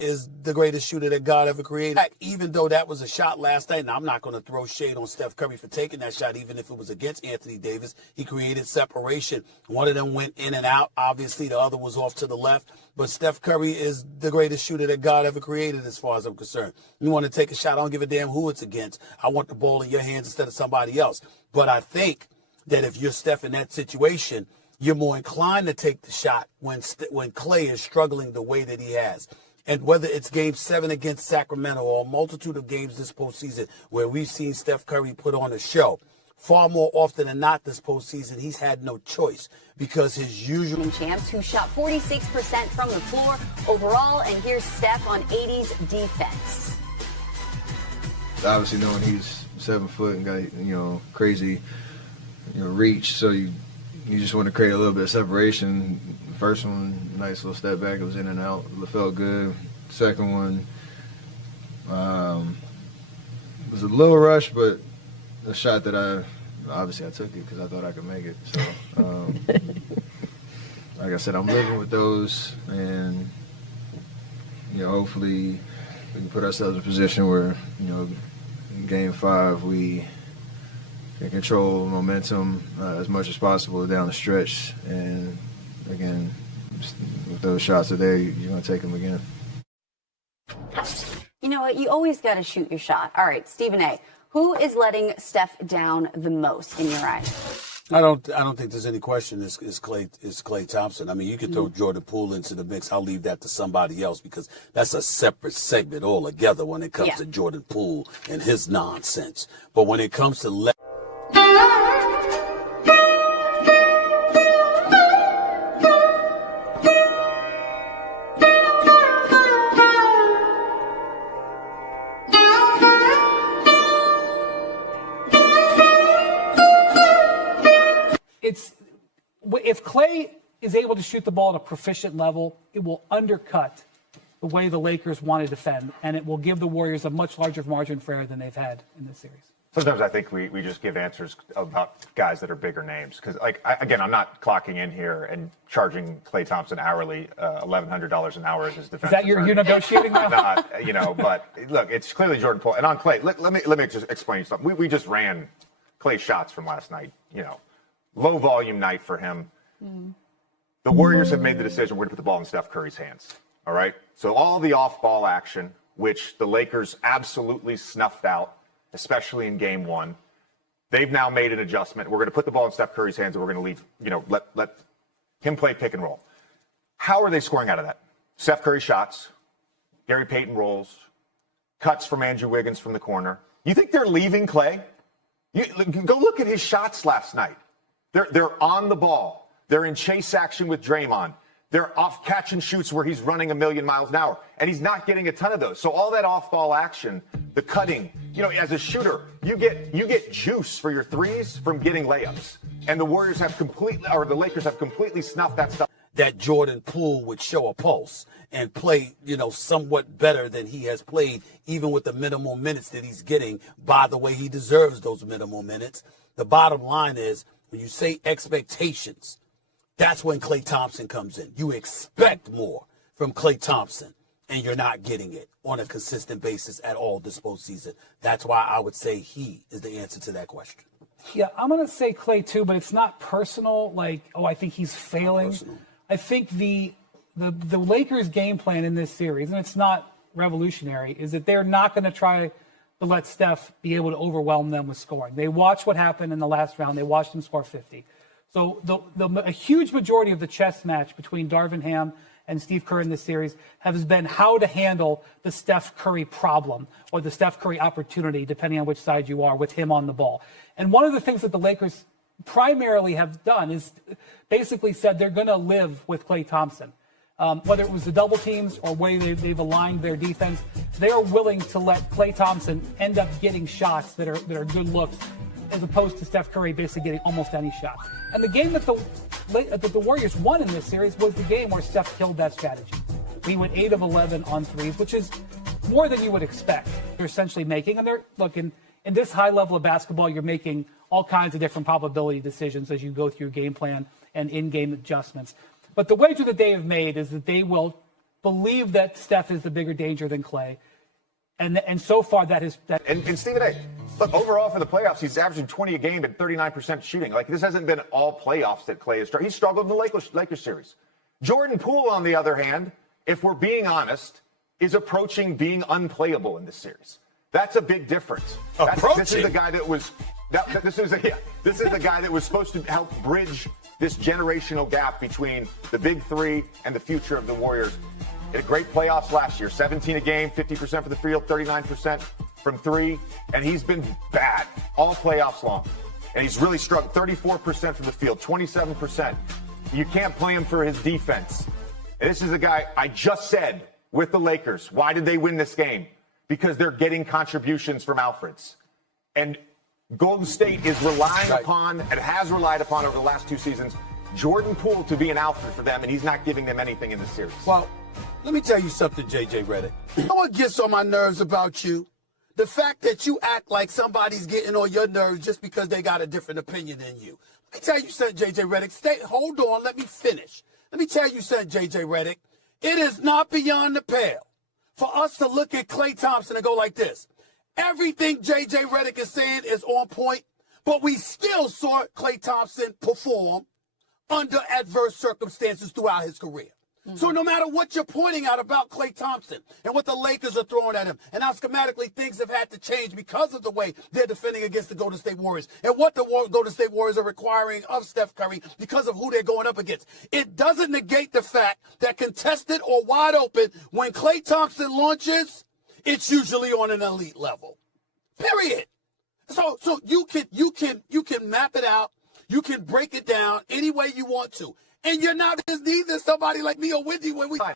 is the greatest shooter that God ever created. Even though that was a shot last night, and I'm not going to throw shade on Steph Curry for taking that shot, even if it was against Anthony Davis. He created separation. One of them went in and out. Obviously, the other was off to the left. But Steph Curry is the greatest shooter that God ever created as far as I'm concerned. You want to take a shot, I don't give a damn who it's against. I want the ball in your hands instead of somebody else. But I think that if you're Steph in that situation, you're more inclined to take the shot when Klay is struggling the way that he has. And whether it's Game 7 against Sacramento or a multitude of games this postseason where we've seen Steph Curry put on a show, far more often than not this postseason, he's had no choice because his usual champs who shot 46% from the floor overall. And here's Steph on 80's defense. Obviously, knowing he's 7 foot and got crazy reach, so you just want to create a little bit of separation. First one, nice little step back. It was in and out. It felt good. Second one was a little rush, but a shot that I took it because I thought I could make it. So, like I said, I'm living with those, and hopefully we can put ourselves in a position where in Game 5 we can control momentum as much as possible down the stretch. And again, with those shots today, you're going to take them again. You know what? You always got to shoot your shot. All right, Stephen A., who is letting Steph down the most in your eyes? I don't think there's any question. Is Klay Thompson. I mean, you could throw Jordan Poole into the mix. I'll leave that to somebody else because that's a separate segment altogether when it comes to Jordan Poole and his nonsense. But when it comes to if Klay is able to shoot the ball at a proficient level, it will undercut the way the Lakers want to defend, and it will give the Warriors a much larger margin for error than they've had in this series. Sometimes I think we just give answers about guys that are bigger names. Because, again, I'm not clocking in here and charging Klay Thompson hourly $1,100 an hour as his defense. Is that you're negotiating now? But look, it's clearly Jordan Poole. And on Klay, let me just explain something. We just ran Klay shots from last night. Low volume night for him. The Warriors have made the decision we're going to put the ball in Steph Curry's hands. All right. So all the off-ball action, which the Lakers absolutely snuffed out, especially in Game 1, they've now made an adjustment. We're going to put the ball in Steph Curry's hands, and we're going to leave. Let him play pick and roll. How are they scoring out of that? Steph Curry shots, Gary Payton rolls, cuts from Andrew Wiggins from the corner. You think they're leaving Klay? Go look at his shots last night. They're on the ball. They're in chase action with Draymond. They're off catch and shoots where he's running 1,000,000 miles an hour, and he's not getting a ton of those. So all that off-ball action, the cutting, as a shooter, you get juice for your threes from getting layups. And the Lakers have completely snuffed that stuff. That Jordan Poole would show a pulse and play, somewhat better than he has played, even with the minimal minutes that he's getting. By the way, he deserves those minimal minutes. The bottom line is, when you say expectations, that's when Klay Thompson comes in. You expect more from Klay Thompson, and you're not getting it on a consistent basis at all this postseason. That's why I would say he is the answer to that question. Yeah, I'm going to say Klay too, but it's not personal. I think he's failing. I think the Lakers' game plan in this series, and it's not revolutionary, is that they're not going to try to let Steph be able to overwhelm them with scoring. They watched what happened in the last round. They watched him score 50. So a huge majority of the chess match between Darvin Ham and Steve Kerr in this series has been how to handle the Steph Curry problem or the Steph Curry opportunity, depending on which side you are, with him on the ball. And one of the things that the Lakers primarily have done is basically said they're going to live with Klay Thompson. Whether it was the double teams or way they've aligned their defense, they are willing to let Klay Thompson end up getting shots that are good looks, as opposed to Steph Curry basically getting almost any shot. And the game that the Warriors won in this series was the game where Steph killed that strategy. He went 8 of 11 on threes, which is more than you would expect. They're essentially making, and they're looking in this high level of basketball, you're making all kinds of different probability decisions as you go through your game plan and in-game adjustments. But the wager that they have made is that they will believe that Steph is the bigger danger than Klay. And so far that is that. And Stephen A. Look, overall for the playoffs, he's averaging 20 a game and 39% shooting. Like, this hasn't been all playoffs that Klay has struggled. He struggled in the Lakers series. Jordan Poole, on the other hand, if we're being honest, is approaching being unplayable in this series. That's a big difference. This is the guy that was. This is the guy that was supposed to help bridge this generational gap between the big three and the future of the Warriors. He had a great playoffs last year, 17 a game, 50% for the field, 39% from three, and he's been bad all playoffs long. And he's really struggled, 34% from the field, 27%. You can't play him for his defense. And this is a guy I just said with the Lakers. Why did they win this game? Because they're getting contributions from Alfreds. And Golden State is relying upon, and has relied upon over the last 2 seasons, Jordan Poole to be an Alfred for them, and he's not giving them anything in this series. Well, let me tell you something, JJ Redick. You know what gets on my nerves about you? The fact that you act like somebody's getting on your nerves just because they got a different opinion than you. Let me tell you something, JJ Redick. Hold on, let me finish. Let me tell you something, JJ Redick. It is not beyond the pale for us to look at Klay Thompson and go like this. Everything JJ Redick is saying is on point, but we still saw Klay Thompson perform under adverse circumstances throughout his career. So no matter what you're pointing out about Klay Thompson and what the Lakers are throwing at him, and how schematically things have had to change because of the way they're defending against the Golden State Warriors, and what the Golden State Warriors are requiring of Steph Curry because of who they're going up against, it doesn't negate the fact that contested or wide open, when Klay Thompson launches, it's usually on an elite level. Period. So you can map it out, you can break it down any way you want to. And you're not neither somebody like me or Wendy when we